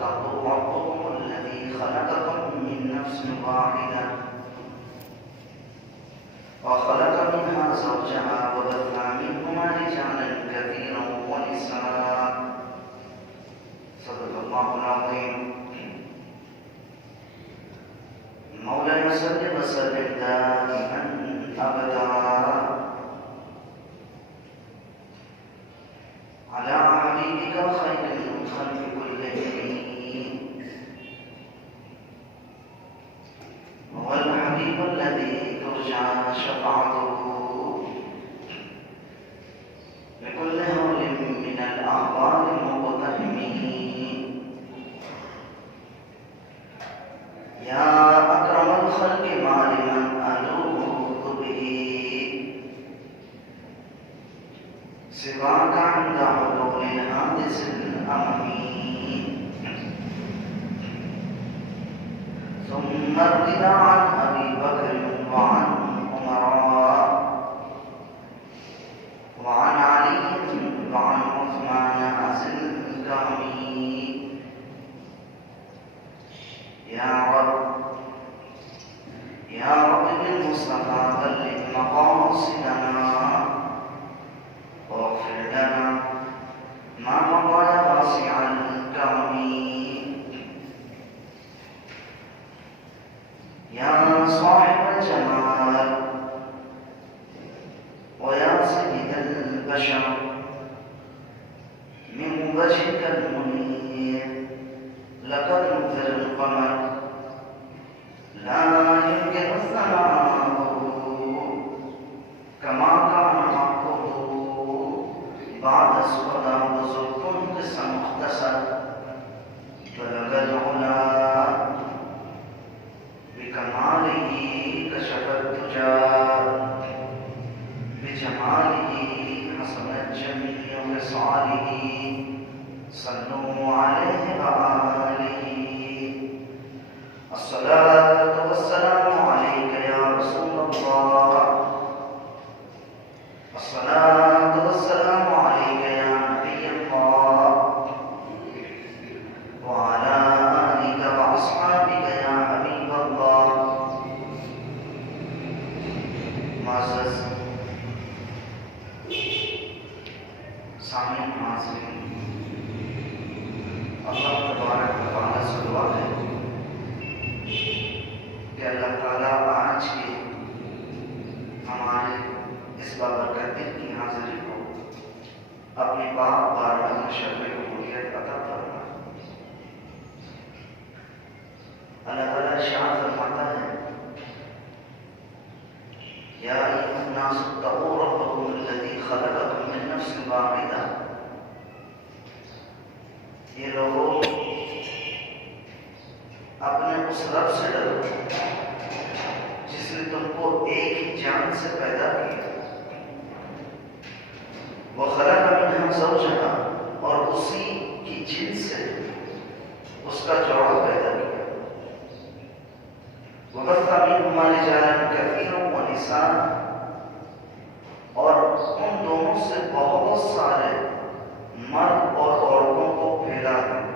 واتقوا ربكم الذي خلقكم من نفس واحدة وخلق منها زوجها وبث منهما رجالا كثيرا ونساء صدق الله العظيم. مولاي صل وسلم دائما أبدا على حبيبك خير الخلق كلهم، هو الحبيب الذي ترجى شفاعته لكل هول من الأحوال المقتحمين. يا أكرم الخلق ما لمن ألوذ به سواك عند حلول الحادث الأممين. ثم الرضا عن أبي بكر وعن عمر وعن علي وعن عثمان أزل الكرمي. يا رب بالمصطفى بلغ مقاصدنا واغفر لنا ما مضى يا واسع الكرم. يا صاحب الجمال ويا سيد البشر من وجهك المنير لقد نذر القمر لا يمكن الثناء كما كان حقه بعد سودا وزرق قسم مختصر. بلغ العلا بكماله كشف الدجى بجماله حسنت جميع خصاله. صلوا عليه وآله. الصلاة والسلام عليك يا رسول الله. الصلاة والسلام عليك يا نبي الله وعلى آلك وأصحابك يا حبيب الله. معزز سامعین حاضرین، اللہ تبارک و تعالیٰ سے دعا ہے کہ اللہ تعالیٰ آج کی ہمارے اس بابرکت دن کی حاضری کو اپنی پاک بارگاہ میں شرف قبولیت عطا فرمائے. اللہ تعالیٰ ارشاد فرماتا ہے یا ایھا الناس اتقوا ربکم الذی خلقکم من نفس واحدہ. یہ لوگوں اپنے اس رب سے ڈرو جس نے تم کو ایک ہی جان سے پیدا کیا. وَخَلَقَ مِنْهَا زَوْجَهَا، اور اسی کی جنس سے اس کا جوڑا پیدا کیا. وَبَثَّ مِنْهُمَا رِجَالًا كَثِيرًا وَنِسَاءً، اور ان دونوں سے بہت سارے مرد اور عورتوں کو پھیلا دیں.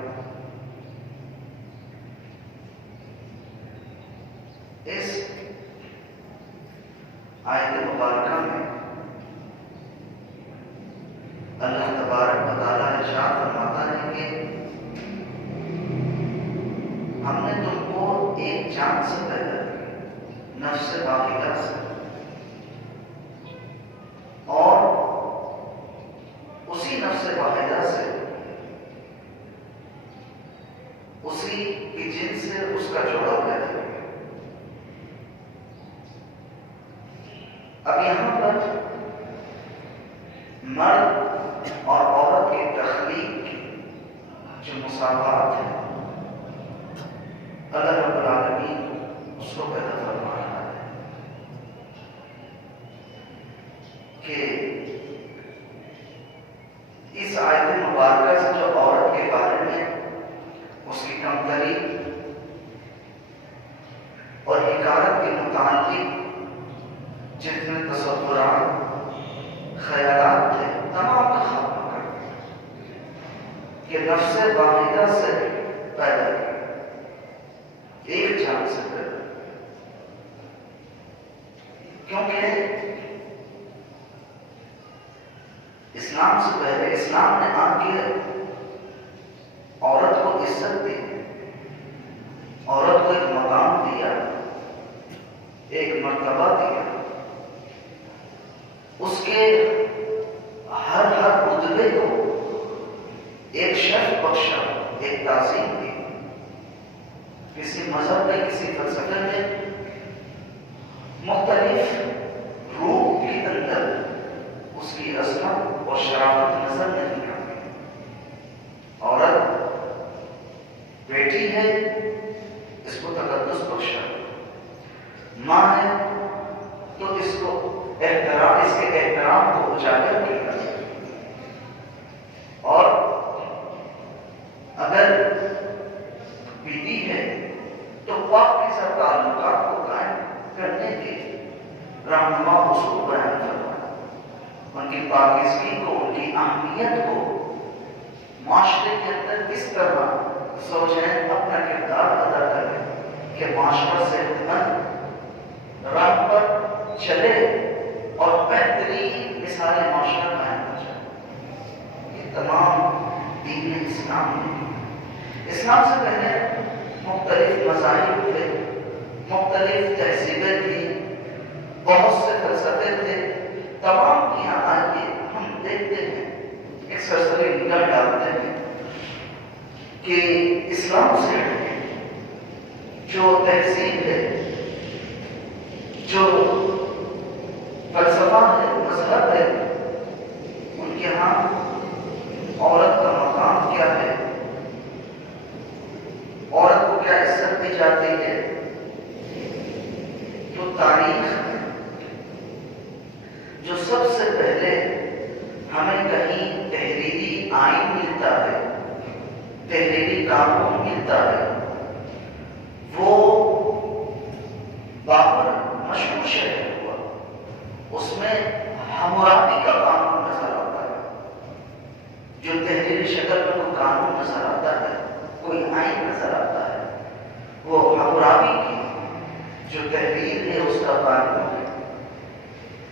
اس آیت مبارکہ میں اللہ تبارک و تعالیٰ ارشاد فرماتا ہے کہ ہم نے تم کو ایک جان سے پیدا کیا، نفس واحدہ سے، اور اسی نفس واحدہ سے، اسی کی جنس سے اس کا جوڑا پیدا کیا. اب یہاں پر مرد اور عورت کی تخلیق کی جو مساوات ہے، اللہ رب العالمین اس کو پیدا فرما رہا ہے کہ اس آیت مبارکہ سے جو عورت کے بارے میں اس کی کمتری اور حکارت کے متعلق جتنے تصورات خیالات تھے تمام کا خاتمہ کر دیا کہ نفس واحدہ سے اسلام سے پہلے اسلام نے آ کے عورت کو عزت دی، عورت کو ایک مقام دیا، ایک مرتبہ دیا، اس کے ہر رتبے کو ایک شرف بخشا، ایک تعظیم دی۔ کسی مذہب میں، کسی فلسفے میں مختلف روح کے اندر اس کی عظمت اور شرافت نظر نہیں آتی۔ عورت بیٹی ہے، اس کو تقدس بخشا، ماں ہے تو اس کو احترام، اس کے احترام کو اجاگر کیا، اور اگر بیوی ہے تو پاکیزہ تعلقات کو قائم کرنے کے رہنما اصول بیان کرنا، ان کی پاکیزگی کو، ان کی اہمیت کو معاشرے کے اندر کس طرح زوجین اپنا کردار ادا کریں کہ معاشرہ صحت مند راہ پر چلے اور بہترین مثال معاشرہ قائم ہو جائے۔ یہ تمام دین اسلام نے، اسلام سے پہلے مختلف مذاہب تھے، مختلف تہذیبیں تھیں، بہت سے فلسفے تھے، تمام کی یہاں آئیے ہم دیکھتے ہیں، ایک سرسری نگاہ ڈالتے ہیں کہ اسلام سے جو تہذیب ہے، جو فلسفہ ہے، مذہب ہے، ان کے ہاں عورت کا مقام کیا ہے، عورت کو کیا عزت دی جاتی ہے۔ تو تاریخ جو سب سے پہلے ہمیں کہیں تحریری آئین ملتا ہے، تحریری قانون ملتا ہے، وہ بابر مشہور شہر ہوا، اس میں حمورابی کا قانون نظر آتا ہے۔ جو تحریری شکل میں کوئی قانون نظر آتا ہے، کوئی آئین نظر آتا ہے، وہ حمورابی کی جو تحریر ہے اس کا قانون ہے۔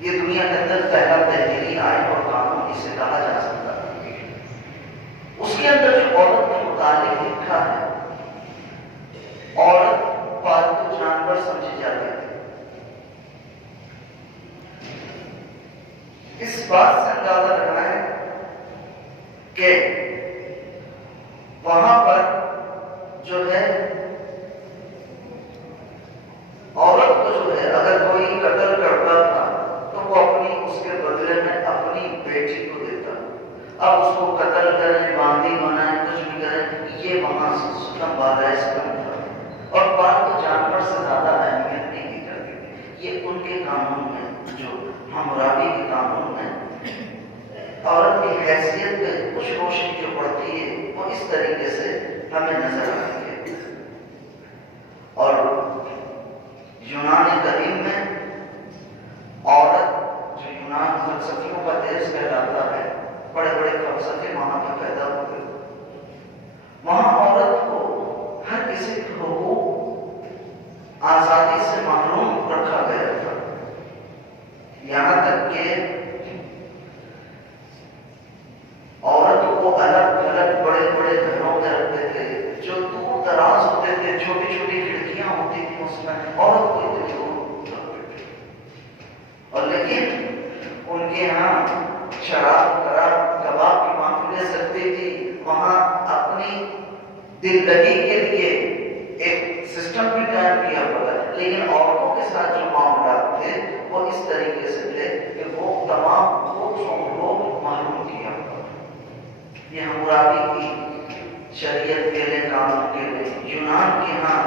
یہ دنیا کے اندر پہلا تحریری آئین اور قانون اسے کہا جا سکتا ہے۔ اس کے اندر جو عورت کے متعلق لکھا ہے، عورت پالتو جانور سمجھی جاتی ہے۔ اس بات سے اندازہ لگائیں کہ وہاں پر جو ہے عورت کو جو ہے اگر کوئی قتل کرتا تھا تو وہ اپنی اس کے بدلے میں اپنی بیٹی کو دیتا۔ اب اس کو قتل کریں، باندھی بنائیں، کچھ بھی کریں، یہ وہاں ستم بالا ستم تھا، اور پالتو جانور سے زیادہ اہمیت نہیں دی جاتی تھی۔ یہ ان کے قانون میں، جو حمورابی کے قانون میں عورت کی حیثیت پہ کچھ روشنی جو پڑتی ہے وہ اس طریقے سے ہمیں نظر آتی ہے۔ اور یونان قدیم میں عورت، جو یونان فلسفیوں کا دیش کہلاتا ہے، بڑے بڑے فلسفے وہاں پہ پیدا ہوئے، وہاں عورت کو ہر کسی کے حقوق آزادی سے محروم رکھا گیا تھا، یہاں تک کہ عورت کو الگ الگ بڑے بڑے گھروں میں رکھتے تھے جو دور دراز ہوتے تھے، چھوٹی چھوٹی کھڑکیاں ہوتی تھیں، اس میں عورت کو اتنی دور رکھتے تھے۔ اور لیکن ان کے یہاں شراب کباب کی محفلیں سکتی تھی، وہاں اپنی دل لگی کے لیے ایک سسٹم بھی قائم کیا ہوا تھا، لیکن عورتوں کے ساتھ جو معاملات تھے وہ اس طریقے سے تھے کہ وہ تمام پروسوں کو محروم کیا ہوا۔ یہ حمورابی کی شریعت کے لیے، قانون کے لیے، یونان کے ہاں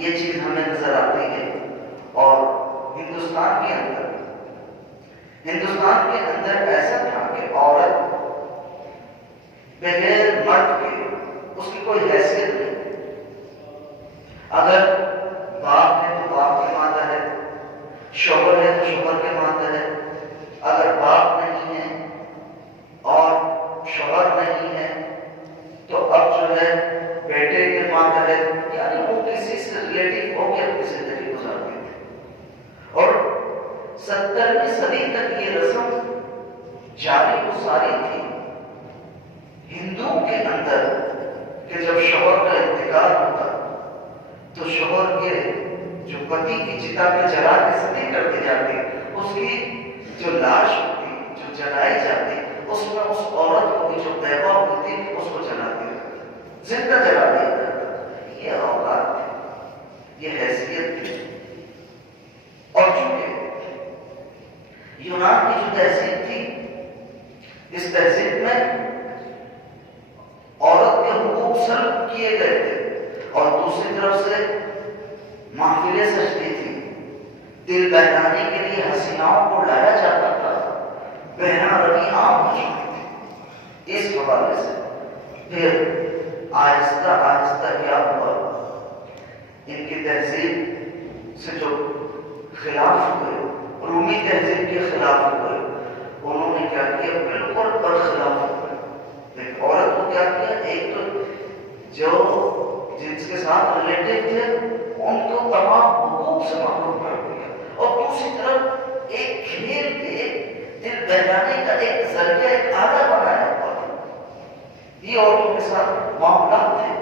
یہ چیز ہمیں نظر آتی ہے۔ اور ہندوستان کے اندر ایسا تھا کہ عورت بغیر مرد کے اس کی کوئی حیثیت نہیں۔ اگر باپ ہے تو باپ کے مادہ ہے، شوہر ہے تو شوہر کے مادہ ہے، اگر باپ نہیں ہے اور شوہر نہیں ہے تو اب جو ہے بیٹے کے مادہ ہے، یعنی وہ کسی سے ریلیٹو ہو کے اپنی زندگی گزارتے تھے۔ اور 70ویں صدی تک یہ رسم جاری و ساری انتقال ہوتا تو شوہر کے جو پتی کی چتا پہ جلا کے ستی کر دی جاتی، اس کی جو لاش ہوتی جو جلائی جاتی، اس میں اس عورت کو بھی جو بیوہ ہوتی اس کو جلا دیا جاتا، زندہ جلا دیا جاتا۔ یہ اوقات تھی، یہ حیثیت تھی۔ اور چونکہ یونان کی جو تہذیب تھی، اس تہذیب میں عورت کے حقوق سلب کیے گئے تھے، اور دوسری طرف سے محفلیں سجتی تھی، دل بہلانے کے لیے حسیناؤں کو لایا جاتا تھا، بہنا روی عام ہو چکی تھی۔ اس حوالے سے پھر آہستہ آہستہ کیا ہوا، ان کی تہذیب سے جو خلاف ہوئے، رومی تہذیب کے خلاف ہوئے، انہوں نے کیا کیا، بالکل برخلاف ہوئے۔ ایک عورت کو کیا کیا، ایک تو جو جنس کے ساتھ ریلیٹیو تھے ان کو تمام حقوق سے محروم کر دیا، اور دوسری طرف ایک کھیل کے دل بہلانے کا ایک ذریعہ، ایک آلہ بنایا ہوا تھا۔ یہ عورتوں کے ساتھ معاملات تھے۔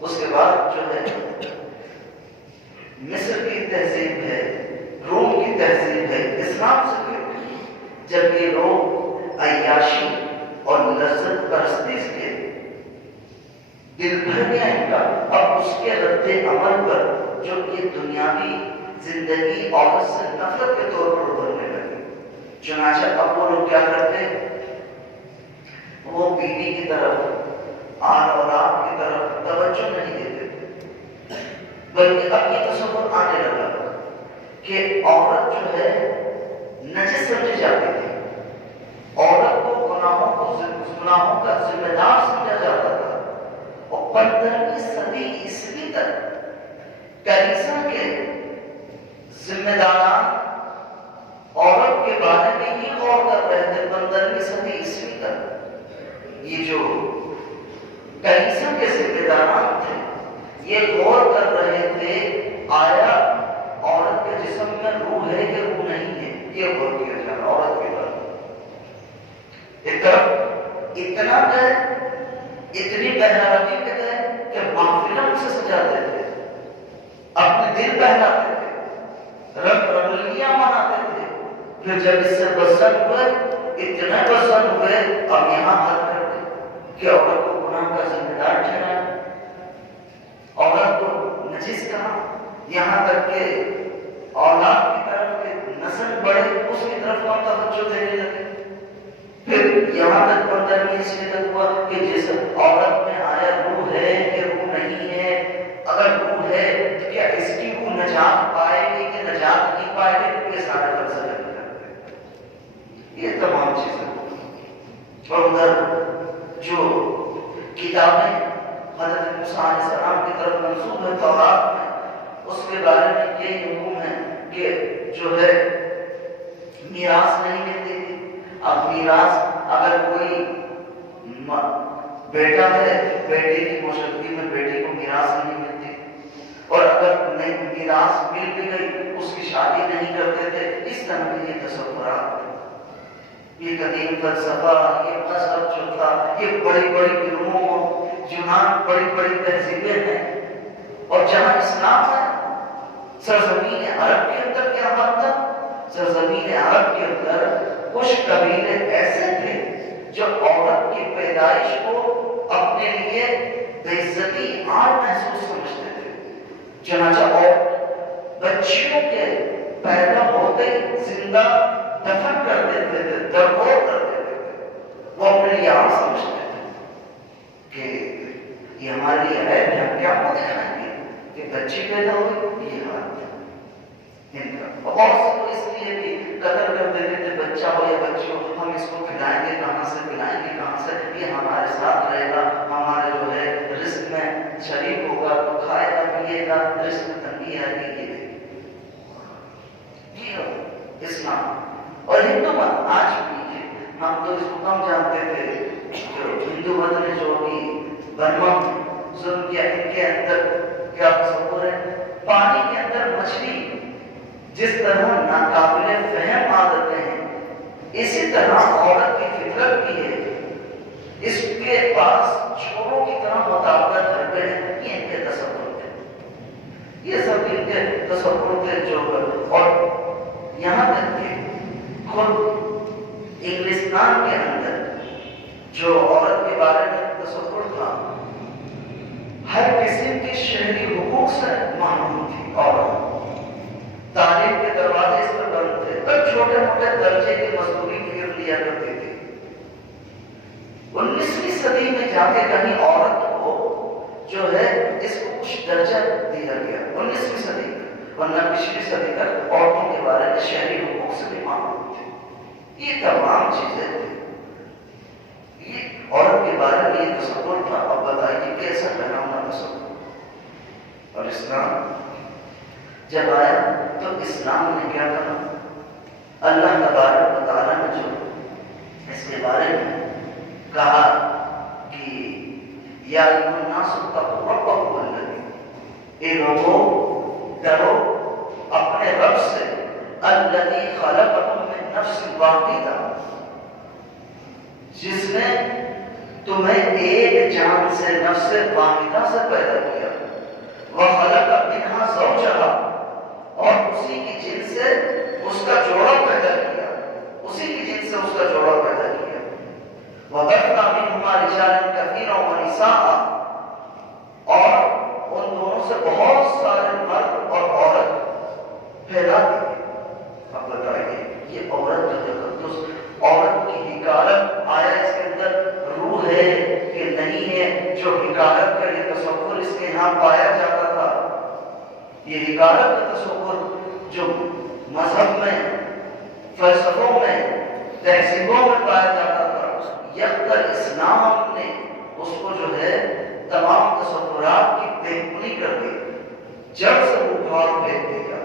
اس کے بعد جو ہے مصر کی تہذیب ہے، روم کی تہذیب ہے، اسلام سے پھر جب یہ لوگ عیاشی اور لذت پرستی کے دل بھر گیا ان کا، اب اس کے رد عمل پر جو یہ دنیاوی زندگی عورت سے نفرت کے طور پر ابھرنے لگی، چنانچہ اب وہ لوگ کیا کرتے، وہ بیوی کی طرف، آل اولاد کی طرف توجہ نہیں دیتے تھے، بلکہ اب یہ تصور آنے لگا کہ عورت جو ہے نجس سمجھی جاتی تھی، عورت کو گناہوں کا ذمہ دار سمجھا جاتا تھا، اور 15ویں صدی عیسوی تک کلیسا کے ذمہ داران عورت کے بارے میں یہ غور کر رہے تھے۔ 15ویں صدی عیسوی تک یہ جو کلیسا کے ذمہ داران تھے یہ غور کر رہے تھے، آیا عورت کے جسم میں روح ہے کہ روح نہیں ہے، یہ غور کیا جا رہا عورت کے بارے میں۔ ایک طرف اتنا گئے، اتنی بہلاوی کے گئے کہ محفلوں سے سجاتے تھے، اپنے دل بہلاتے تھے، رنگ رنگلیاں مناتے تھے، پھر جب اس سے پسند ہوئے، اتنے پسند ہوئے، اب یہاں حد کر دے کہ عورت کو گناہ کا ذمہ دار ٹھہرایا، عورت کو نجس کہا، یہاں تک کہ اولاد کی طرف کے نسل بڑھے اس کی طرف کم توجہ دینے لگے۔ پھر یہاں تک 15ویں عیسوی تک ہوا کہ جس عورت میں آیا روح ہے کہ روح نہیں ہے، اگر روح ہے تو کیا اس کی روح نجات پائے گی کہ نجات نہیں پائے گی، یہ سارے فلسفے کرتے ہیں، یہ تمام چیزیں۔ اور ادھر جو کتابیں حضرت موسیٰ علیہ السلام کی طرف منسوب ہے تورات میں، اس کے بارے میں یہ حکم ہے کہ جو ہے میراث نہیں ملتی تھی۔ اب میراث اگر کوئی بیٹا ہے، بیٹے کی موجودگی میں بیٹے کو میراث نہیں ملتی، اور اگر میراث مل بھی گئی اس کی شادی نہیں کرتے تھے۔ اس طرح کے یہ تصورات، یہ قدیم فلسفہ، یہ مذہب جو تھا، یہ بڑی بڑی علوموں، یونان بڑی بڑی تہذیبیں ہیں، اور جہاں اسلام ہے، سرزمین عرب کے اندر کیا حال تھا، سرزمین عرب کے اندر کچھ قبیلے ایسے تھے جو عورت کی پیدائش کو اپنے لیے بے عزتی عار محسوس سمجھتے تھے، چنانچہ اور بچیوں کے پیدا ہوتے ہی زندہ دفن کر دیتے تھے، درگور کر دیتے تھے، وہ اپنے لیے عار سمجھتے تھے کہ یہ ہمارے لیے عیب ہے، ہم کیا کو دکھائیں گے کہ بچی پیدا ہوئی، یہ حال تھا ان کا۔ اور اس لیے بھی قتل کر دیتے تھے، بچہ ہو یا بچی ہو، ہم اس کو کھلائیں گے کہاں سے، پلائیں گے کہاں سے، یہ ہمارے ساتھ رہے گا، ہمارے جو ہے رزق میں شریک ہوگا، تو کھائے گا پیے گا، رزق میں تنگی آئے گی۔ یہ اسلام اور ہندو مت آج بھی ہے، ہم تو اس کو کم جانتے تھے، جو ہندو مت نے جو بھی برما میں ظلم کیا، ان کے اندر کیا تصور ہے، پانی کے اندر مچھلی جس طرح ناقابل فہم عادتیں ہیں، اسی طرح عورت کی فطرت بھی ہے، اس کے پاس چھوڑوں کی طرح مطابقت کرتے ہیں، یہ تصور تھے جو، اور یہاں تک کہ خود انگلستان کے اندر جو عورت کے بارے میں تصور تھا، ہر قسم کے شہری حقوق سے محروم تھی عورت، تعلیم کے دروازے اس پر بند تھے، تب چھوٹے موٹے درجے کی مزدوری پھر لیا کرتی تھی۔ 19ویں صدی میں جا کے کہیں عورت کو جو ہے اس کو کچھ درجہ دیا گیا 19ویں صدی میں، ورنہ پچھلی صدی تک عورتوں کے بارے میں شہری حقوق سے بھی معلوم تھے۔ یہ تمام چیزیں تھیں، یہ عورت کے بارے میں یہ تصور تھا۔ اب بتائیے کیسا ڈراؤنا تصور۔ اور اسلام جب آیا تو اسلام نے کیا کہا؟ اللہ تبارک و تعالیٰ نے جو اس کے بارے میں کہا کہ یا ایھا الناس اتقوا ربکم الذی، اے لوگوں ڈرو اپنے رب سے، الذی خلقکم من نفس واحدہ، جس نے تمہیں ایک جان سے نفس واحدہ سے پیدا کیا، وخلق منہا زوجہا، اور اسی کی جن سے اس کا جوڑا پیدا کیا، اسی کی جن سے اس کا جوڑا پیدا کیا، وَبَثَّ مِنْهُمَا رِجَالًا كَثِيرًا وَنِسَاءً، اور ان دونوں سے بہت سارے مرد اور عورت پیدا کی۔ اب بتائیے یہ عورت کا تقدس، عورت کی حکارت، آیا اس کے اندر روح ہے کہ نہیں ہے؟ جو حکارت کا یہ تصور اس کے یہاں پایا جاتا تھا، یہ حکارت کا تصور جو مذہب میں، فلسفوں میں، تہذیبوں میں پایا جاتا تھا، یکدر اسلام نے اس کو جو ہے تمام تصورات کی بےبنی کر دی، جڑ سے اکھاڑ پھینک دیا،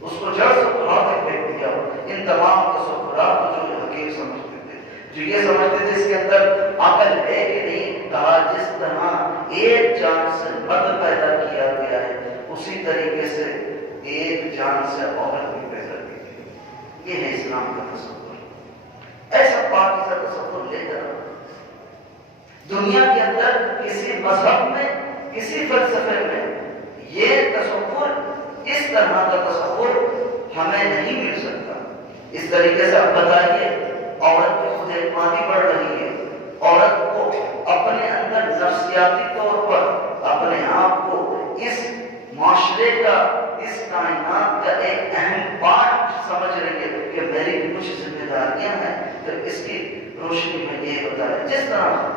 اس کو جڑ سے اکھاڑ کے پھینک دیا۔ ان تمام تصورات کو جو حقیق سمجھتے تھے، جو یہ سمجھتے تھے اس کے اندر عقل ہے کہ نہیں، کہا جس طرح ایک جان سے مرد پیدا کیا گیا ہے اسی طریقے سے ایک جان سے عورت بھی پیدا کی گئی۔ یہ ہے اسلام کا تصور۔ ایسا پاکیزہ تصور لے کر دنیا کے اندر کسی مذہب میں، کسی فلسفے میں یہ تصور، اس طرح کا تصور ہمیں نہیں مل سکتا۔ اس طریقے سے اب بتائیے عورت کی خود اعتمادی بڑھ رہی ہے، عورت کو اپنے اندر نفسیاتی طور پر اپنے آپ کو اس معاشرے کا، اس کائنات کا ایک اہم پارٹ سمجھ رہی ہے کہ میری بھی کچھ ذمہ داریاں ہیں۔ تو اس کی روشنی میں یہ بتایا جس طرح،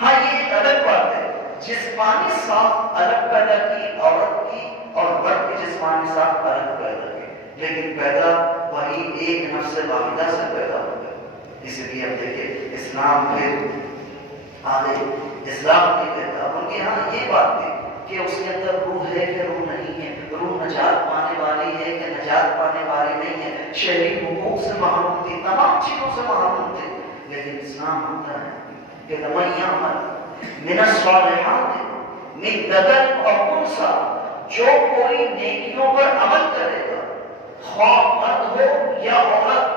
ہاں یہ ایک الگ بات ہے، جسمانی ساخت الگ پیدا کی عورت کی اور مرد کی جسمانی ساخت الگ پیدا کی، لیکن پیدا وہی ایک نفس واحدہ سے پیدا ہو گیا۔ اس لیے اب دیکھیں اسلام پھر آگے، اسلام نہیں کہتا، ان کے ہاں یہ بات تھی کہ اس کے اندر روح ہے کہ روح نہیں ہے، روح نجات پانے والی ہے کہ نجات پانے والی نہیں ہے، شہری حقوق سے محروم تھی، تمام چیزوں سے محروم تھے، لیکن اسلام ہوتا ہے کہ وَمَن يَعْمَلْ مِنَ الصَّالِحَاتِ مِن ذَكَرٍ أَوْ أُنثَىٰ، جو کوئی نیکیوں پر عمل کرے گا، خواہ مرد ہو یا عورت،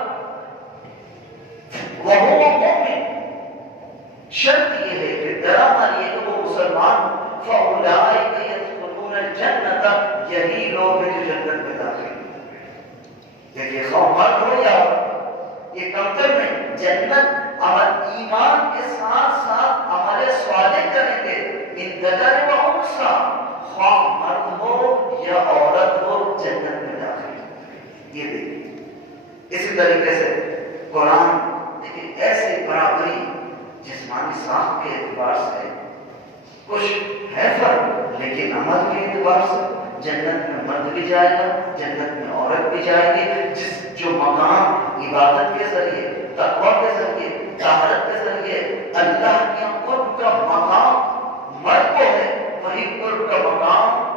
وَهُوَ مُؤْمِنٌ، شرط یہ ہے کہ درآمد یہ کہ وہ مسلمان ہو، فَأُولَٰئِکَ يَدْخُلُونَ الْجَنَّةَ، یہی لوگ ہیں جو جنت میں داخل ہوں گے۔ دیکھیے خواہ مرد ہو یا عورت، یہ کمتر نہیں، جنت عمل ایمان کے ساتھ ساتھ عمل صالح کریں گے، من ذکر و انثیٰ، خواہ مرد ہو یا عورت ہو جنت میں داخل ہوں گے۔ یہ دیکھیے اسی طریقے سے قرآن دیکھیے ایسے برابری جسمانی ساخت کے اعتبار سے کچھ ہے فرق، لیکن عمل کے اعتبار سے جنت میں مرد بھی جائے گا، جنت میں عورت بھی جائے گی۔ جو مقام عبادت کے ذریعے، تقوی کے ذریعے، طہارت کے ذریعے اللہ کے قرب کا مقام مرد کو ہے، وہی قرب کا مقام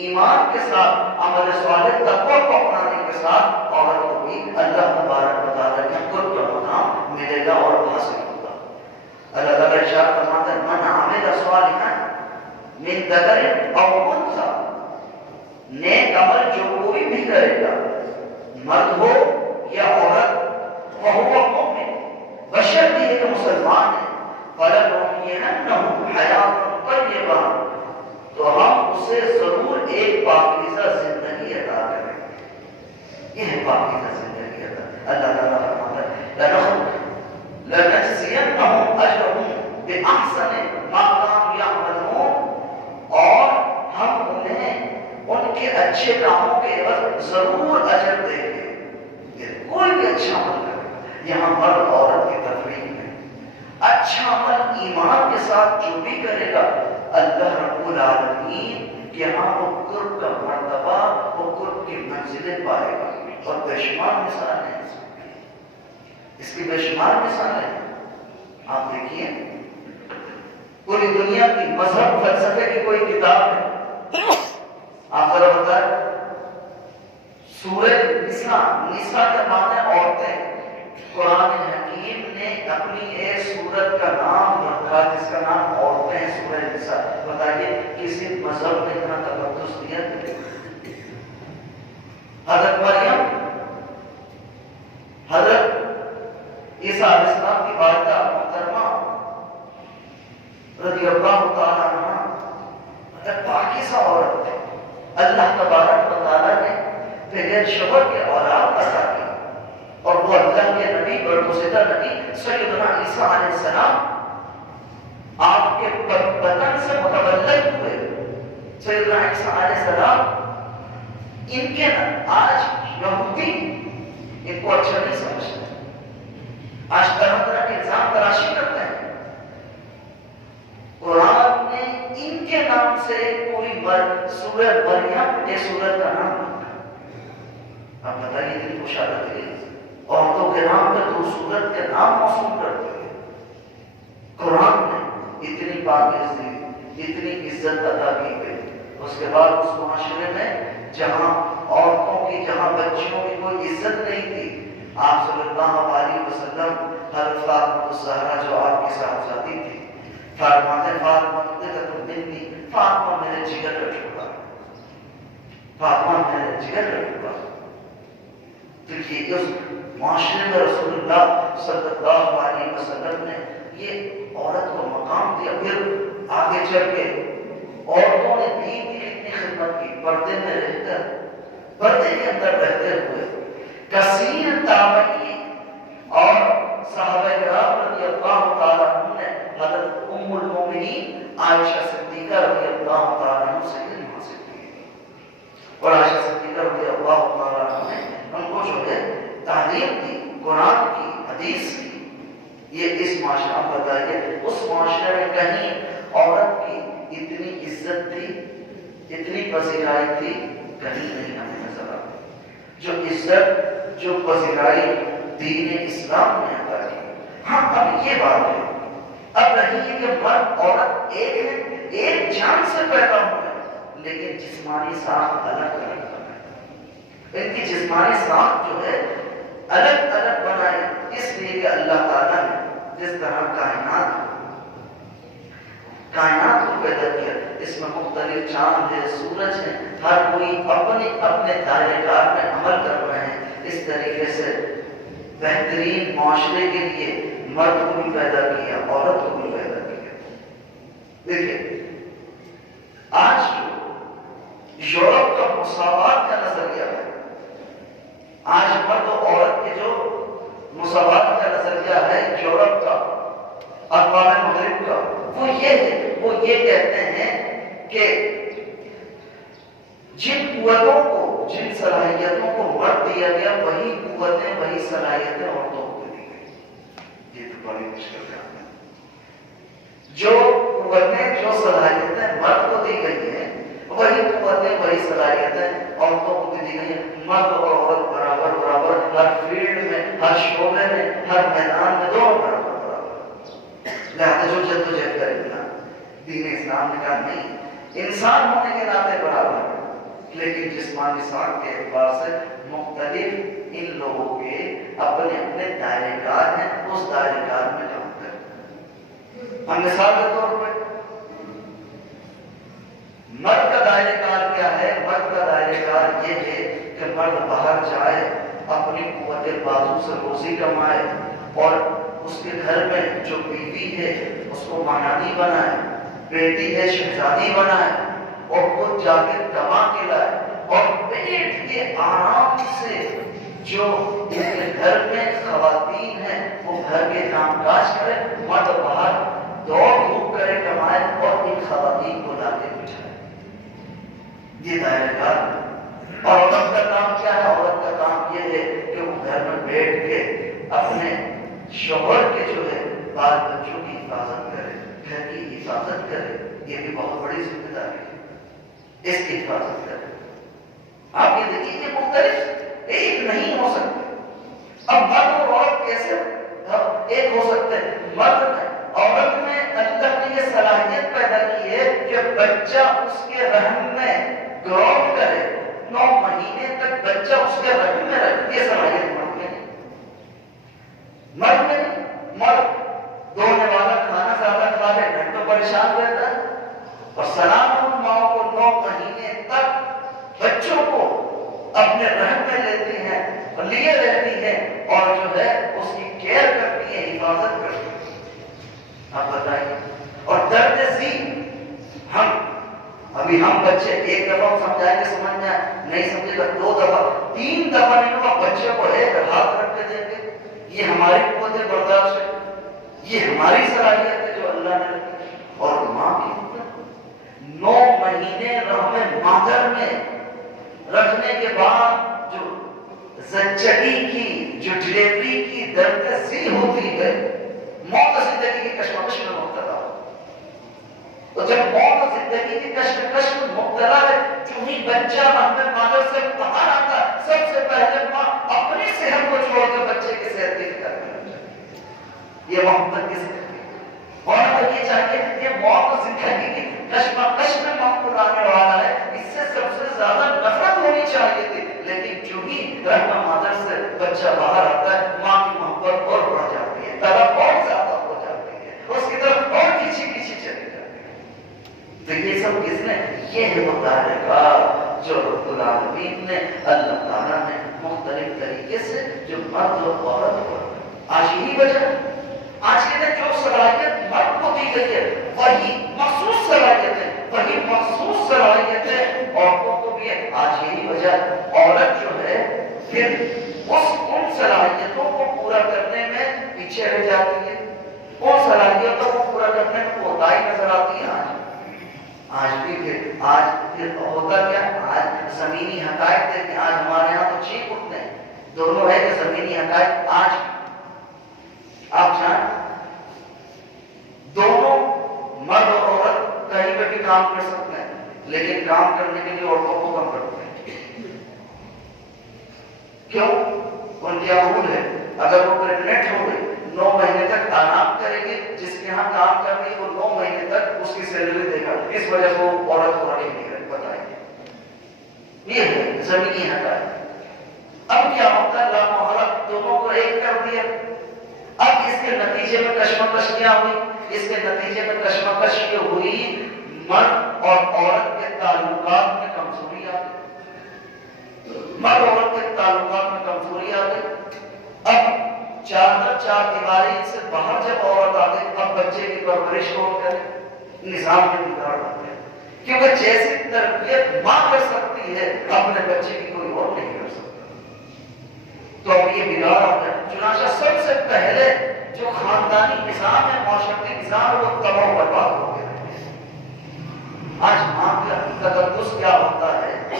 ایمان کے ساتھ عمل صالح تقوی کو اپنانے کے ساتھ عورت کو بھی اللہ تبارک و تعالیٰ کے قرب کا مقام ملے گا اور حاصل ہوگا۔ اللہ تعالیٰ ارشاد فرماتا ہے من عمل صالحا من ذکر او انثیٰ، نیک عمل جو کوئی بھی کرے گا، مرد ہو یا عورت، وہو مؤمن، بشرط یہ کہ مسلمان ہے، فَلَنُحْيِيَنَّهُ حَيَاةً طَيِّبَةً، تو ہم اسے ضرور ایک پاکیزہ اچھے کاموں کے عوض ضرور اجر دیں گے۔ کوئی بھی اچھا عمل کرے، یہاں مرد عورت کی تفریق ہے، اچھا عمل ایمان کے ساتھ جو بھی کرے گا اللہ رب العالمین کہ ہاں وہ قرب کا مرتبہ، وہ قرب کی منزلیں پائے گا۔ اور بے شمار مثالیں ہیں اس کی، بے شمار مثالیں ہیں۔ آپ دیکھیے پوری دنیا کی مذہب فلسفے کی کوئی کتاب ہے، آپ ذرا بتائیں، سورہ نساء کا معنی عورتیں، قرآن حکیم نے اپنی ایک سورت کا نام رکھا جس کا نام عورتیں ہیں، سورہ نساء۔ بتائیے کسی مذہب نے اتنا تقدس دیا؟ حضرت مریم، حضرت عیسیٰ علیہ السلام کی والدہ محترمہ رضی اللہ تعالیٰ عنہ پاکیزہ عورت تھے، اللہ تبارک و تعالیٰ نے بغیر شوہر کے اولاد عطا کی، اور وہ اللہ کے نبی برگزیدہ نبی سیدنا عیسیٰ علیہ السلام آپ کے بدن سے متولد ہوئے۔ سیدنا عیسیٰ علیہ السلام ان کے آج یہودی ان کو اچھا نہیں سمجھتے، آج طرح طرح کے الزام تراشی کرتے ہیں۔ قرآن نے ان کے نام سے پوری سورہ مریم ایک سورت کا نام رکھا۔ اب بتائیے اتنی خوشحالت ہے، عورتوں کے نام پر تو سورت کے نام موسوم کرتے ہیں۔ قرآن نے اتنی پاکیزگی، اتنی عزت عطا کی گئی۔ اس کے بعد اس معاشرے میں جہاں عورتوں کی، جہاں بچیوں کی کوئی عزت نہیں تھی، آپ صلی اللہ علیہ وسلم حضرت فاطمہ الزہرا جو آپ کی صاحبزادی تھی، فرماتے فاطمہ فاطمہ میرے جگر کا ٹکڑا، فاطمہ میرے جگر کا ٹکڑا۔ دیکھیے اس معاشرے میں رسول اللہ صلی اللہ علیہ وسلم نے یہ عورت کو مقام دیا۔ پھر آگے چل کے عورتوں نے دین کی اتنی خدمت کی، پردے میں رہ کر، پردے کے اندر رہتے ہوئے کثیر تابعین اور صحابہ کرام رضی اللہ تعالیٰ عنہ نے حضرت ام المومنین عائشہ صدیقہ رضی اللہ تعالیٰ عنہ سے علم حاصل کیا، اور عائشہ صدیقہ رضی اللہ تعالیٰ عنہ نے ان کو جو ہے تعلیم دی، قرآن کی، حدیث کی۔ یہ اس معاشرہ میں بتائیے، اس معاشرے میں کہیں عورت کی اتنی عزت تھی، اتنی پذیرائی تھی، کہیں نہیں ہمیں نظر آتی۔ جو عزت، جو پذیرائی دین اسلام نے عطا کی۔ ہاں اب یہ بات ہے، اب رہی ہے کہ مرد عورت ایک ہے، ایک جان سے پیدا ہوئے، لیکن جسمانی ساخت الگ الگ ہے۔ ان کی جسمانی ساخت جو ہے الگ الگ بنائے، اس لیے کہ اللہ تعالیٰ نے جس طرح کائنات کو پیدا کیا، اس میں مختلف چاند ہے، سورج ہے، ہر کوئی اپنے اپنے دائرے کار میں عمل کر رہے ہیں۔ اس طریقے سے بہترین معاشرے کے لیے مرد کو بھی پیدا کیا، عورت کو بھی پیدا کیا۔ دیکھیے آج جو یورپ کا مساوات کا نظریہ ہے، آج مرد و عورت کے جو مساوات کا نظریہ ہے یورپ کا، اقوام مغرب کا، وہ یہ ہے، وہ یہ کہتے ہیں کہ جن قوتوں کو، جن صلاحیتوں کو مرد دیا گیا، وہی قوتیں، وہی صلاحیتیں عورتوں کو دی گئی۔ یہ تو بڑی مشکل ہے۔ جو قوتیں، جو صلاحیتیں مرد کو دی گئی ہیں، وہی قوتیں، وہی صلاحیتیں عورتوں کو بھی دی گئی ہیں۔ مرد اور عورت برابر برابر، ہر فیلڈ میں، ہر شعبے میں، ہر میدان میں دونوں برابر برابر۔ لہذا جو جدوجہد کرے گا، دین اسلام نے کہا نہیں، انسان ہونے کے ناطے برابر ہے، لیکن جسمانی ساخت کے اعتبار سے مختلف ان لوگوں کے اپنے اپنے دائرے کار ہیں، اس دائرے کار میں کام کریں۔ ہم مثال کے طور پہ مرد کا دائرے کار کیا ہے؟ مرد کا دائرے کار یہ ہے کہ مرد باہر جائے، اپنی قوت بازو سے روزی کمائے، اور اس کے گھر میں جو بیوی ہے اس کو مہرانی بنائے، بیٹی ہے شہزادی بنائے، اور خود جا کے کما کے لائے، اور بیٹھ کے آرام سے جو ان کے گھر میں خواتین ہیں وہ گھر کے کام کاج کرے، مرد باہر دوڑ دھوپ کرے، کمائے، اور ان خواتین کو لا کے بٹھائے۔ یہ دائرہ کار اور عورت کا کام کیا ہے؟ عورت کا کام یہ ہے کہ وہ گھر میں بیٹھ کے اپنے شوہر کے جو ہے بال بچوں کی حفاظت کرے، گھر کی حفاظت کرے. یہ بھی بہت بڑی ذمہ داری ہے، اس کی حفاظت کرے. آپ یہ دیکھیے کہ مختلف ایک نہیں ہو سکتے. اب مرد اور عورت کیسے ایک ہو سکتے ہیں؟ مرد میں عورت میں اللہ نے یہ صلاحیت پیدا کی ہے کہ بچہ اس کے رحم میں گروتھ کرے، 9 مہینے تک بچہ اس کے رحم میں رہے. یہ صلاحیت مرد میں نہیں. مرد میں نہیں. مرد دوڑنے والا کھانا زیادہ کھا لے، گھنٹوں پریشان رہتا ہے، اور سلام ان ماؤں کو 9 مہینے تک بچوں کو اپنے رحم میں لیتی ہیں اور لیے رہتی ہیں، اور جو ہے اس کی کیئر کرتی ہے، حفاظت کرتی ہے. آپ بتائیے. اور درد ذی ہم بچے ایک دفعہ سمجھائیں گے سمجھ میں نہیں سمجھے گا، 2 دفعہ 3 دفعہ نہیں ہوگا، بچے کو ایک ہاتھ رکھ کے دیں گے. یہ ہماری قوت برداشت ہے، یہ ہماری صلاحیت ہے جو اللہ نے رکھی. اور ماں کی 9 مہینے رحم مادر میں رکھنے کے بعد جو زچگی کی، جو ڈلیوری کی درد ذی ہوتی ہے، موت زندگی کی کشمکش میں مبتلا ہو. تو جب موت زندگی کی کشمکش میں مبتلا ہے، جو ہی بچہ رحم مادر سے باہر آتا ہے، سب سے پہلے ماں اپنی صحت کو چھوڑ کے بچے کی صحت کی فکر کرنا چاہیے. یہ محبت کس نے کی؟ اور تو یہ چاہیے کہ یہ موت زندگی کی کشمکش میں محبت آنے والا ہے، اس سے سب سے زیادہ نفرت ہونی چاہیے تھی. لیکن جو ہی رحم مادر سے بچہ باہر آتا ہے، ماں کی محبت اور بڑھ جاتی ہے، طلب اور زیادہ ہو جاتی ہے، اس کی طرف اور پیچھے پیچھے چلی جاتی ہے. تو یہ سب کس نے؟ یہ ہے وہ طریقہ جو رب العالمین نے، اللہ تعالیٰ نے مختلف طریقے سے جو مرد اور عورت کو. آج یہی وجہ، آج کے دن جو صلاحیت مرد کو دی گئی ہے، وہی مخصوص صلاحیتیں، وہی مخصوص صلاحیتیں عورتوں کو بھی ہے. آج یہی وجہ عورت جو ہے پھر ان صلاحیتوں کو پورا کرنے میں پیچھے رہ جاتی ہے، ان صلاحیتوں کو پورا کرنے میں کوتاہی نظر آتی ہے. آج پھر ہوتا کیا؟ آج زمینی حقائق دیکھیں. آج ہمارے یہاں تو چیخ اٹھتے ہیں، دونوں ہے کہ زمینی حقائق آج آپ جانیں دونوں مرد اور عورت کہیں پہ بھی کام کر سکتے ہیں، لیکن کام کرنے کے لیے عورتوں کو کم کرتے ہیں. کیوں؟ ان کے رول ہے، اگر وہ پریگننٹ ہو گئی 9 مہینے تک آرام کرے گی، جس کے یہاں کام کر رہی ہے وہ 9 مہینے تک اس کی سیلری دے گا. اس وجہ سے وہ عورت کو نہیں دے رہی. بتائیے، یہ ہے زمینی حقائق. اب کیا ہوتا ہے؟ لامحالہ دونوں کو ایک کر دیا. اب اس کے نتیجے میں کشمکش کیا ہوئی؟ اس کے نتیجے میں کشمکش یہ ہوئی، مرد اور عورت کے تعلقات میں کمزوری آ گئی. مرد عورت کے تعلقات میں کمزوری آ گئی. اب چار دیواری سے باہر جب عورت آ گئی، اب بچے کی پرورش کون کرے؟ نظام میں بگاڑ آتے ہیں، کیونکہ جیسی تربیت ماں کر سکتی ہے اپنے بچے کی کوئی اور نہیں کر سکتا. تو اب یہ بگاڑ آتا ہے. چنانچہ سب سے پہلے جو خاندانی نظام ہے، معاشرتی نظام ہے، وہ تباہ و برباد ہو گیا. آج ماں کا تقدس کیا ہوتا ہے،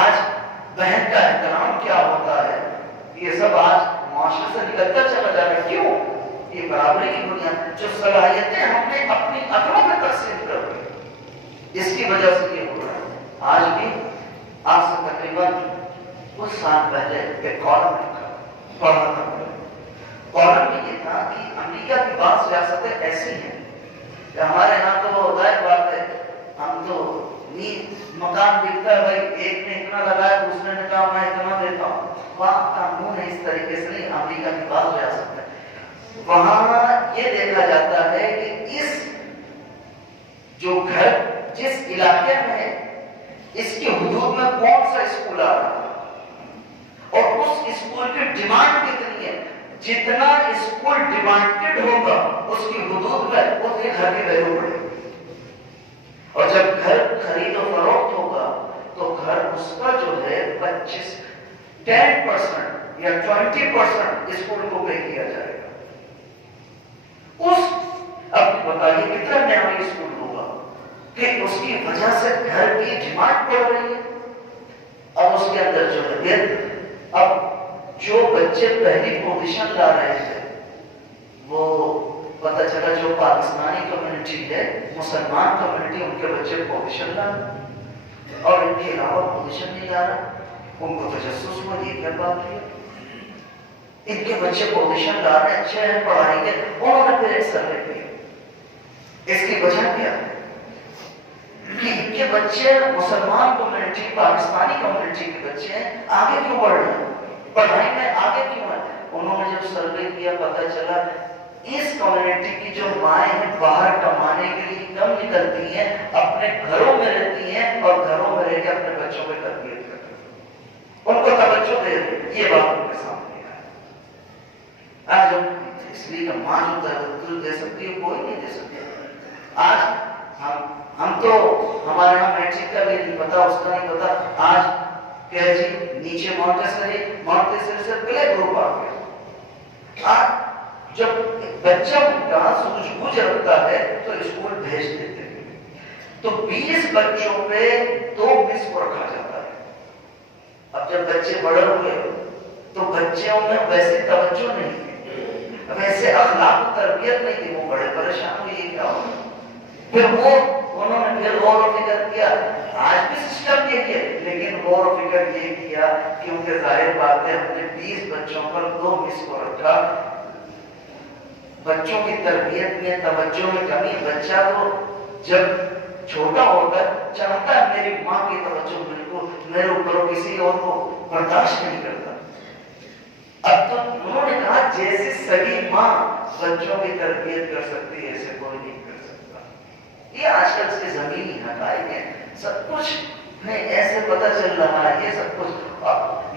آج بہن کا احترام کیا ہوتا ہے، یہ سب آج معاشرے سے نکلتا چلا جا رہا ہے. کیوں؟ یہ برابری کی بنیاد، جو صلاحیتیں ہم نے اپنی عقلوں میں تقسیم کر دی، اس کی وجہ سے یہ ہو رہا ہے. آج بھی آج سے تقریباً کچھ سال پہلے ایک کالم لکھا پڑھا تھا. کالم میں یہ تھا کہ امریکہ کی بعض ریاستیں ایسی ہیں کہ ہمارے یہاں تو ظاہر بات ہے، ہم تو مکان بکتا ہے بھائی، ایک نے اتنا لگایا، دوسرے نے کہا میں اتنا دیتا ہوں. وہاں قانون ہے اس طریقے سے نہیں. امریکہ کی بعض ریاست ہے، وہاں یہ دیکھا جاتا ہے کہ اس جو گھر جس علاقے میں ہے، اس کی حدود میں کون سا اسکول آ رہا ہے اور اس اسکول کی ڈیمانڈ کتنی ہے. جتنا اسکول ڈیمانڈڈ ہوگا اس کی حدود میں اتنے گھر کی ویلیو بڑھے گی. اور جب گھر خرید و فروخت ہوگا تو گھر اس کا جو ہے 10% یا 20% اسکول کو پے کیا جائے گا. اب بتائیے کتنا نیا اسکول ہوگا کہ اس کی وجہ سے گھر کی ڈیمانڈ بڑھ رہی ہے. اب اس کے اندر جو ہے اب جو بچے پہلی پوزیشن لا رہے تھے وہ پتہ چلا جو پاکستانی کمیونٹی ہے، مسلمان کمیونٹی، ان کے بچے پوزیشن لا رہے اور ان کے علاوہ پوزیشن نہیں لا رہا. ان کو تجسس ہوا یہ کیا بات ہے، ان کے بچے پوزیشن لا رہے اچھے ہیں پڑھائی کے. انہوں نے پھر ایک سروے کیا، اس کی وجہ کیا ہے کہ ان کے بچے مسلمان کمیونٹی، پاکستانی کمیونٹی کے بچے ہیں، آگے کیوں بڑھ رہے ہیں، پڑھائی میں آگے کیوں ہیں. انہوں نے جب سروے کیا پتہ چلا اس کمیونٹی کی جو مائیں ہیں باہر کمانے کے لیے کم نکلتی ہیں، اپنے گھروں میں رہتی ہیں اور گھروں میں رہ کے اپنے بچوں میں تربیت کرتی ہیں، ان کو توجہ دے رہی ہیں. یہ بات ان کے سامنے ہے. آج اس لیے کہ ماں جو توجہ دے سکتی ہے کوئی نہیں دے سکتی. آج ہم تو ہمارے یہاں میٹرک کا بھی نہیں پتا، اس کا نہیں پتا. آج کیا جی نیچے مونٹیسری سے پلے گروپ آ گیا. آج جب بچہ ان کا سوجھ بوجھ رکھتا ہے تو اسکول بھیج دیتے ہیں تو 20 بچوں پہ 2 مس کو رکھا جاتا ہے. اب جب بچے بڑے ہوئے تو بچوں میں ویسے توجہ نہیں ہے، ویسے اخلاق و تربیت نہیں تھی، وہ بڑے پریشان ہوئے یہ کیا ہو. پھر انہوں نے پھر غور و فکر کیا. آج بھی سسٹم یہ ہے لیکن غور و فکر یہ کیا کیونکہ ظاہر بات ہے ہم نے 20 بچوں پر 2 مس کو رکھا. بچوں کی تربیت میں توجہ میں کمی. بچہ تو جب چھوٹا ہوتا ہے چاہتا ہے میری ماں کی توجہ میرے اوپر کسی اور کو برداشت نہیں کرتا. اب تو انہوں نے کہا جیسے صحیح ماں بچوں کی تربیت کر سکتی ہے ایسے کوئی نہیں کر سکتا. یہ آج کل اس کے زمینی حقائق ہیں. سب کچھ ہمیں ایسے پتہ چل رہا ہے یہ سب کچھ.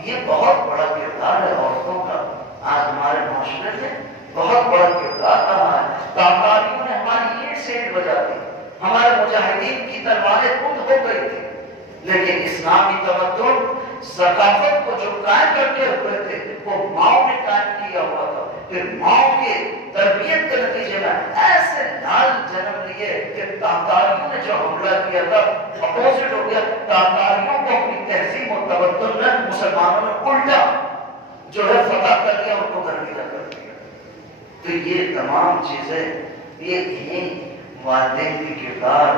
یہ بہت بڑا کردار ہے عورتوں کا آج ہمارے معاشرے میں، بہت بڑا کردار رہا ہے. تاطاریوں نے ہماری اینٹ سینٹ بجا دی، ہمارے مجاہدین کی تلواریں کند ہو گئی تھی، لیکن اسلامی تمدن ثقافت کو جو قائم کرتے ہوئے تھے وہ ماؤں نے قائم کیا ہوا تھا. پھر ماؤں کے تربیت کے نتیجے میں ایسے لال جنم لیے کہ تاطاریوں نے جو حملہ کیا تھا اپوزٹ ہو گیا. تاطاریوں کو اپنی تہذیب و تمدن میں مسلمانوں نے الٹا جو ہے فتح کر دیا، ان کو درمیدہ کر دیا. تو یہ تمام چیزیں یہ والدین کی کردار،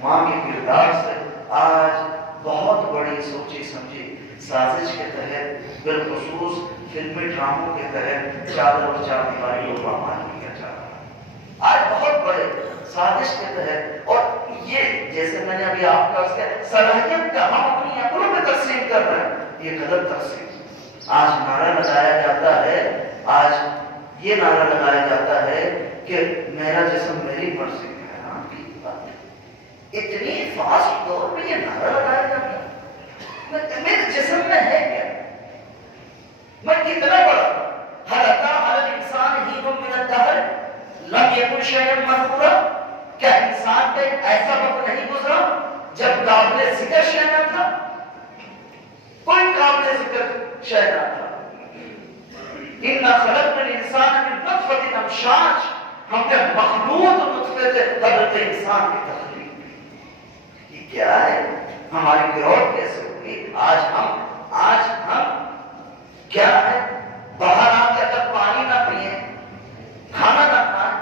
ماں کے کردار سے آج بہت بڑی سوچی سمجھی سازش کے تحت بالخصوص فلمی ڈراموں کے تحت چادر اور چار دیواری کو پامال کیا جا رہا ہے. آج بہت بڑے سازش کے تحت. اور یہ جیسے میں نے ابھی آپ کا صلاحیت کا ہم اپنی عقلوں میں تقسیم کر رہے ہیں، یہ غلط تقسیم. آج نعرہ لگایا جاتا ہے، آج یہ نعرہ لگایا جاتا ہے کہ میرا جسم میری مرضی میں ہے. ہاں کی بات ہے، اتنی فاسٹ دور میں یہ نعرہ لگایا جاتا ہے میرے جسم میں ہے کیا، میں کتنا بڑا. هل أتى على الإنسان حين من الدهر لم يكن شيئا مذكورا. کیا انسان پہ ایسا وقت نہیں گزرا جب قابل ذکر شے نہ تھا، کوئی قابل ذکر شے نہ تھا. إِنَّا خَلَقْنَا الْإِنسَانَ مِنْ نُطْفَةٍ أَمْشَاجٍ. ہم نے مخلوط نطفے سے حضرت انسان کی تخلیق. یہ کیا ہے، ہماری گروہ کیسے ہوئی. آج ہم کیا ہے، باہر آ کے اگر پانی نہ پیئیں، کھانا نہ کھائیں،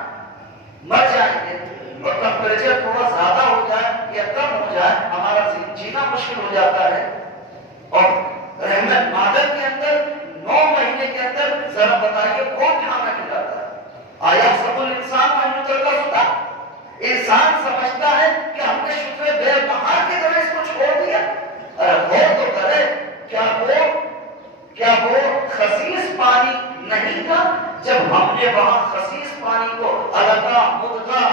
مر جائیں گے. اور ٹمپریچر تھوڑا زیادہ ہو جائے یا کم ہو جائے ہمارا جینا مشکل ہو جاتا ہے. اور رحمت مادر کے اندر 9 مہینے کے اندر ذرا بتائیے کون کھانا کھلاتا ہے. آیا سب انسان میں کا ہوتا، انسان سمجھتا ہے کہ ہم نے شکر بے بہار کی طرح اس کو چھوڑ دیا. ارے وہ تو کرے، کیا وہ خسیس پانی نہیں تھا جب ہم نے وہاں خسیس پانی کو الگا مدغا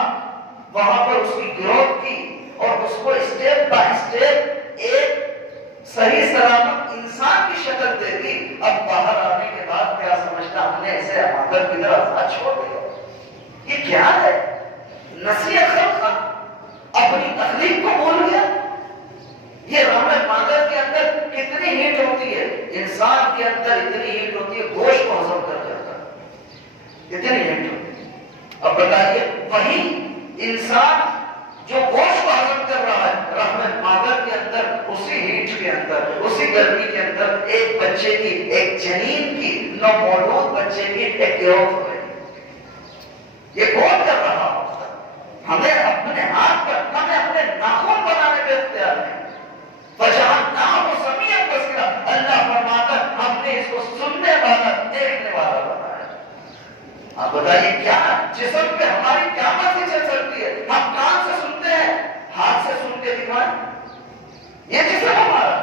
وہاں پر اس کی گروتھ کی اور اس کو اسٹیپ بائی اسٹیپ ایک صحیح سلامت انسان کی شکل دے دی. اب باہر آنے کے بعد کیا سمجھتا ہم نے اسے مادر کی طرح آزاد چھوڑ دیا. یہ کیا ہے، نصیحت خلق اپنی تخلیق کو بھول گیا. یہ رحمت مادر کے اندر کتنی ہیٹ ہوتی ہے، انسان کے اندر اتنی ہیٹ ہوتی ہے گوشت کو ہضم کر جاتا ہے، اتنی ہیٹ ہوتی ہے. اب بتائیے وہی انسان جو گوشت کو ہضم کر رہا ہے رحمت مادر کے اندر اسی ہیٹ کے اندر اندر، اسی گرمی کے اندر ایک بچے کی، ایک جنین کی، نومولود بچے کی ایک گروتھ ہو رہی ہے۔ یہ کون کر رہا ہوتا؟ ہمیں اپنے ہاتھ پر، ہمیں اپنے ناخن بنانے کا اختیار نہیں۔ فَجَعَلْنَاهُ سَمِيعًا بَصِيرًا، اللہ فرماتا ہم نے اس کو سننے والا، دیکھنے والا بنایا۔ آپ بتائیے کیا جسم پہ ہماری کیا مرضی چل سکتی ہے؟ ہم کان سے سنتے ہیں، ہاتھ سے سن کے دکھائیں، یہ جسم ہمارا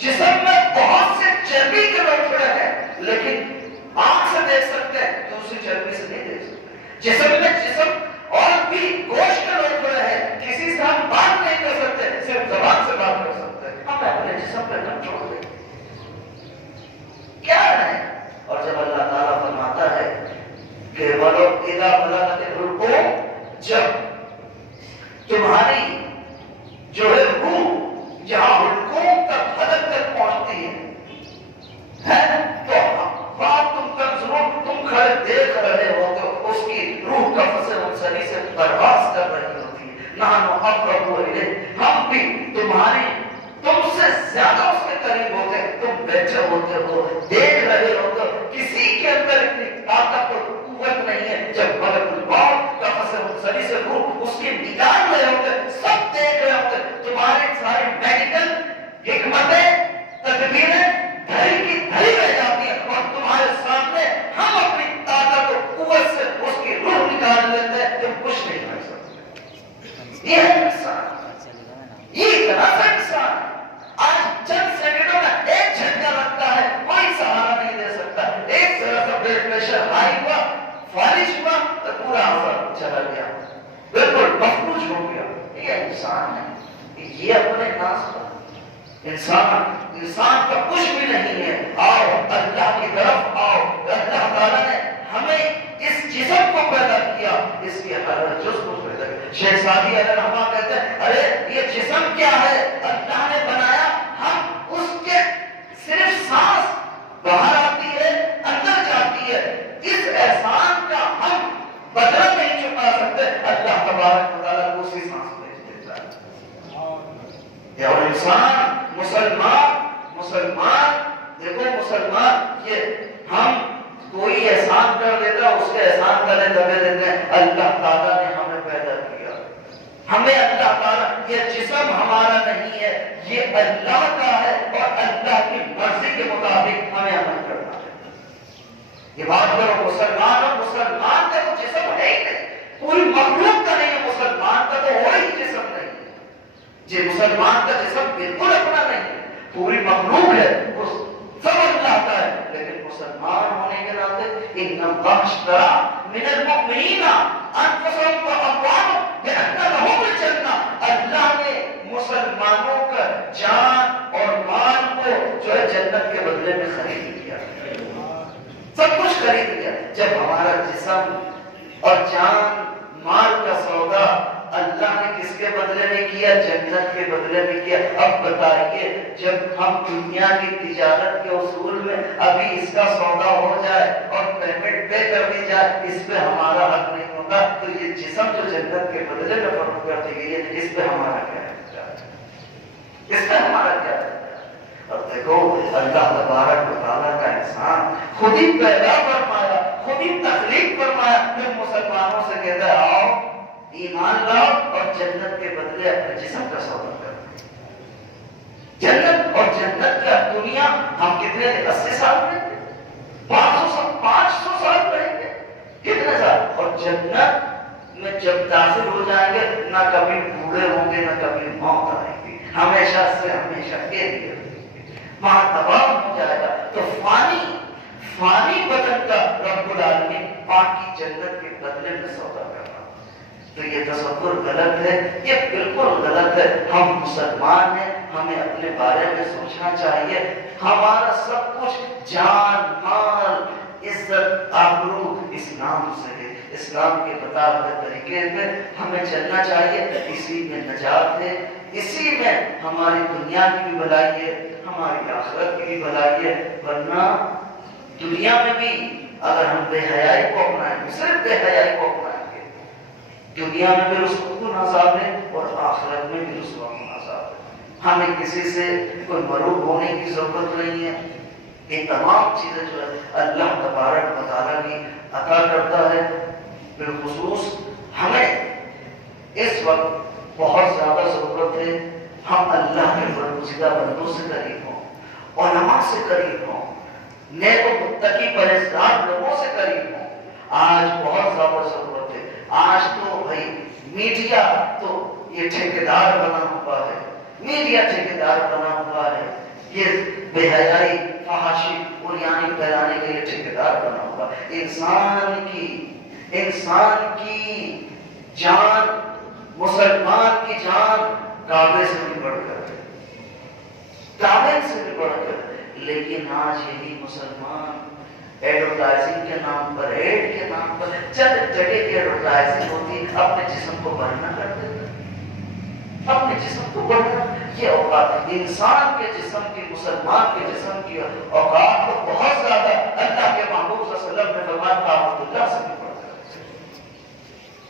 جسم میں بہت سے چربی کے لوٹڑے ہیں، لیکن آنکھ سے دیکھ سکتے ہیں، دوسری چربی سے نہیں دیکھ سکتے۔ جسم میں اور بھی گوشت کے لوٹڑے ہیں، کسی سے ہم بات نہیں کر سکتے، صرف زبان سے بات کر سکتے ہیں۔ ہم اپنے جسم پہ کنٹرول دیں کیا ہے؟ اور جب اللہ تعالیٰ فرماتا ہے کہ وَلَوْ إِذَا بَلَغَتِ الْحُلْقُومَ، جب تمہاری جو ہے روح جہاں حلقوم تک، حلق تک پہنچتی ہے تو بات تم کر ضرور، تم کھڑے دیکھ رہے ہو تو اس کی روح قفص منصری سے پرواز کر رہی ہوتی ہے۔ نحن اقرب الیہ، ہم بھی تم سے زیادہ اس کے قریب ہوتے، تم بیٹھے ہوتے ہو، دیکھ رہے ہو تو کسی کے اندر اتنی طاقت اور قوت نہیں ہے۔ جب ملک الموت قفص منصری سے روح اس کی نکال رہے ہوتے، سب دیکھ رہے ہوتے، تمہاری ساری میڈیکل حکمتیں، تدبیریں دھری کی دھری رہ جاتی ہیں، اور تمہارے سامنے ہم اپنی طاقت اور قوت سے اس کی روح نکال لیتے ہیں، تم کچھ نہیں کر سکتے۔ یہ ہے انسان، یہ اتنا سا انسان آج چند سیکنڈوں میں ایک جھٹکا لگتا ہے، کوئی سہارا نہیں دے سکتا۔ ایک ذرا سا بلڈ پریشر ہائی ہوا، فالج ہوا تو پورا اثر چلا گیا، بالکل مفلوج ہو گیا۔ یہ انسان ہے، یہ اپنے ناس پر انسان کا کچھ بھی نہیں ہے۔ آؤ اللہ کی طرف آؤ، اللہ تعالیٰ نے ہمیں اس جسم کو پیدا کیا، اس کے ہر جز کو پیدا کیا۔ شیخ سعدی علیہ رحمہ کہتے ہیں ارے یہ جسم کیا ہے اللہ نے بنایا، ہم اس کے صرف سانس باہر آتی ہے اندر جاتی ہے، اس احسان کا ہم بدلہ نہیں چکا سکتے، اللہ تبارک و تعالیٰ کو اسی سانس بھیج دیتا ہے۔ اور انسان مسلمان دیکھو مسلمان، یہ ہم کوئی احسان کر دیتا اس کے احسان کرنے دبے دیتے ہیں۔ اللہ تعالیٰ نے ہمیں پیدا کیا، ہمیں اللہ تعالیٰ، یہ جسم ہمارا نہیں ہے، یہ اللہ کا ہے، اور اللہ کی مرضی کے مطابق ہمیں عمل کرنا ہے۔ یہ بات کرو مسلمان کا تو جسم ہے ہی نہیں، پوری مخلوق کا نہیں ہے، مسلمان کا تو وہی جسم نہیں ہے۔ جی مسلمان کا جسم بالکل اپنا نہیں ہے، پوری مخلوق ہے، وہ سب اللہ کا ہے، لیکن مسلمان ہونے کے ناطے ان بخشترا من المؤمنین انفسهم واموالهم بان لهم الجنہ، اللہ نے مسلمانوں کا جان اور مال کو جو ہے جنت کے بدلے میں خرید لیا، سب کچھ خرید لیا۔ جب ہمارا جسم اور جان مال کا سودا اللہ نے کس کے بدلے میں کیا؟ جنت کے بدلے میں کیا۔ اب بتائیے جب ہم دنیا کی تجارت کے اصول میں ابھی اس کا سودا ہو جائے اور پیمنٹ پے کر دی جائے، اس پہ ہمارا حق نہیں ہوتا، تو یہ جسم جو جنت کے بدلے میں فروخت کر دی گئی ہے، اس پہ ہمارا کیا ہے؟ اس پہ ہمارا کیا ہے؟ اور دیکھو اللہ تبارک و تعالیٰ کا انسان خود ہی پیدا فرمایا، خود ہی تخلیق فرمایا، پھر مسلمانوں سے کہتا ہے آؤ ایمان لاؤ اور جنت کے بدلے اپنے جسم کا سودا کرو۔ جنت اور جنت کا دنیا ہم کتنے 80 سال رہیں گے، 500 سال رہیں گے، کتنے سال؟ اور جنت میں جب داخل ہو جائیں گے نہ کبھی بوڑھے ہوں گے نہ کبھی موت آئے گی، ہمیشہ سے ہمیشہ کے لیے وہاں تمام ہو جائے گا۔ تو فانی بدن کا رب العالمین باقی جنت کے بدلے میں سودا کرنا، تو یہ تصور غلط ہے، یہ بالکل غلط ہے۔ ہم مسلمان ہیں، ہمیں اپنے بارے میں سوچنا چاہیے، ہمارا سب کچھ جان مال عزت آبرو اسلام سے ہے، اسلام کے بتائے ہوئے طریقے میں ہمیں چلنا چاہیے، اسی میں نجات ہے، اسی میں ہماری دنیا کی بھی بھلائی ہے، ہماری آخرت کی بھی بھلائی ہے۔ ورنہ دنیا میں بھی اگر ہم بے حیائی کو اپنائیں گے، صرف بے حیائی کو اپنائیں گے، دنیا میں بھی رسوا کن عذاب ہے اور آخرت میں بھی رسوا کن عذاب ہے۔ ہمیں کسی سے کوئی مروب ہونے کی ضرورت نہیں ہے. یہ تمام چیزیں جو ہے اللہ تبارک و تعالیٰ کی عطا کرتا ہے. بالخصوص ہمیں اس وقت بہت زیادہ ضرورت ہے ہم اللہ کے برگزیدہ بندوں سے قریب ہوں، علماء سے قریب ہوں، نیک و متقی پرہیزگار لوگوں سے قریب ہوں. آج بہت زیادہ ضرورت ہے. آج تو بھائی میڈیا تو یہ ٹھیکیدار بنا ہوا ہے، میڈیا ٹھیکیدار بنا ہوا ہے. یہ بے حیائی فحاشی اوریانی پھیلانے کے لیے ٹھیکیدار بنا ہوا. انسان کی جان، مسلمان کی جان کعبے سے بھی بڑھ کر، کعبے سے بھی بڑھ کر. لیکن آج یہی مسلمان ایڈورٹائزنگ کے نام پر، ایڈ کے نام پر چند جگہ کی ایڈورٹائزنگ ہوتی، اپنے جسم کو بڑھنا کر دیتے، اپنے جسم کو بڑھنا. یہ اوقات انسان کے جسم کی، مسلمان کے جسم کی اوقات تو بہت زیادہ اللہ کے محبوب صلی اللہ علیہ وسلم نے فرمایا تعبد اللہ سے بھی بڑھ کر.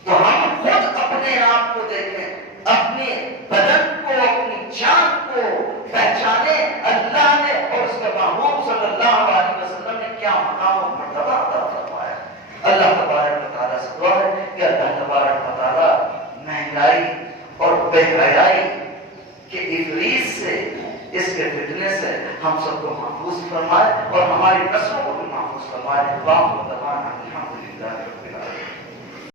تو ہم خود اپنے آپ کو دیکھیں، اپنے بدن کو، اپنی جان کو پہچانے. اللہ نے اور اس کے محبوب صلی اللہ علیہ وسلم نے کیا مقام و مرتبہ عطا فرمایا. اللہ تبارک و تعالیٰ سے دعا ہے کہ اللہ تبارک و تعالیٰ مہنگائی اور بے حیائی کے ابلیس سے، اس کے فتنے سے ہم سب کو محفوظ فرمائے اور ہماری نسلوں کو بھی محفوظ فرمائے. الحمدللہ.